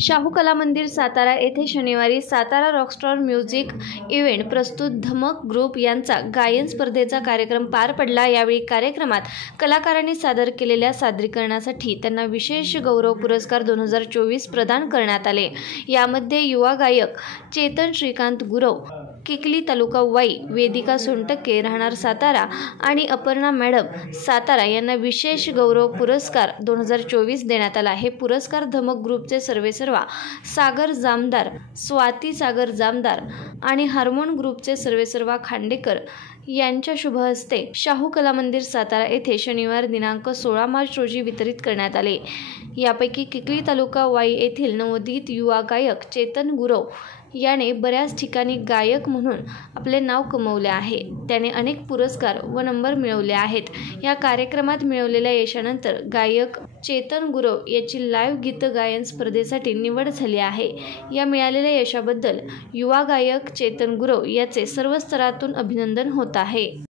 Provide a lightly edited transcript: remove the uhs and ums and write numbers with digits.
शाहू कला मंदिर सातारा येथे शनिवारी सातारा रॉकस्टार म्युझिक इव्हेंट प्रस्तुत धमक ग्रुप यांचा गायन स्पर्धेचा कार्यक्रम पार पडला। यावेळी कार्यक्रमात कलाकारांनी सादर केलेल्या सादरीकरणासाठी त्यांना विशेष गौरव पुरस्कार 2024 प्रदान करण्यात आले। यामध्ये युवा गायक चेतन श्रीकांत गुरव, किकली तालुका वाई, वेदिका सोनटक्के राहणार सातारा आणि अपर्णा मॅडम सातारा यांना विशेष गौरव पुरस्कार 2024 देण्यात आला। हे पुरस्कार धमक ग्रुपचे सर्वेसर्वा सागर जामदार, स्वाती सागर जामदार आणि हार्मोन ग्रुपचे सर्वेसर्वा खांडेकर यांच्या शुभ हस्ते शाहू कला मंदिर सातारा येथे शनिवार दिनांक 16 मार्च रोजी वितरित करण्यात आले। यापैकी किकली तालुका वाई येथील नवोदित युवा गायक चेतन गुरव याने बऱ्याच ठिकाणी गायक म्हणून आपले नाव कमवले आहे। त्याने अनेक पुरस्कार व नंबर मिळवले आहेत। या कार्यक्रमात मिळवलेल्या यशानंतर गायक चेतन गुरव याची लाईव्ह गीत गायन स्पर्धेसाठी निवड झाली आहे। या मिळालेल्या यशाबद्दल युवा गायक चेतन गुरव याचे सर्व स्तरातून अभिनंदन होत आहे।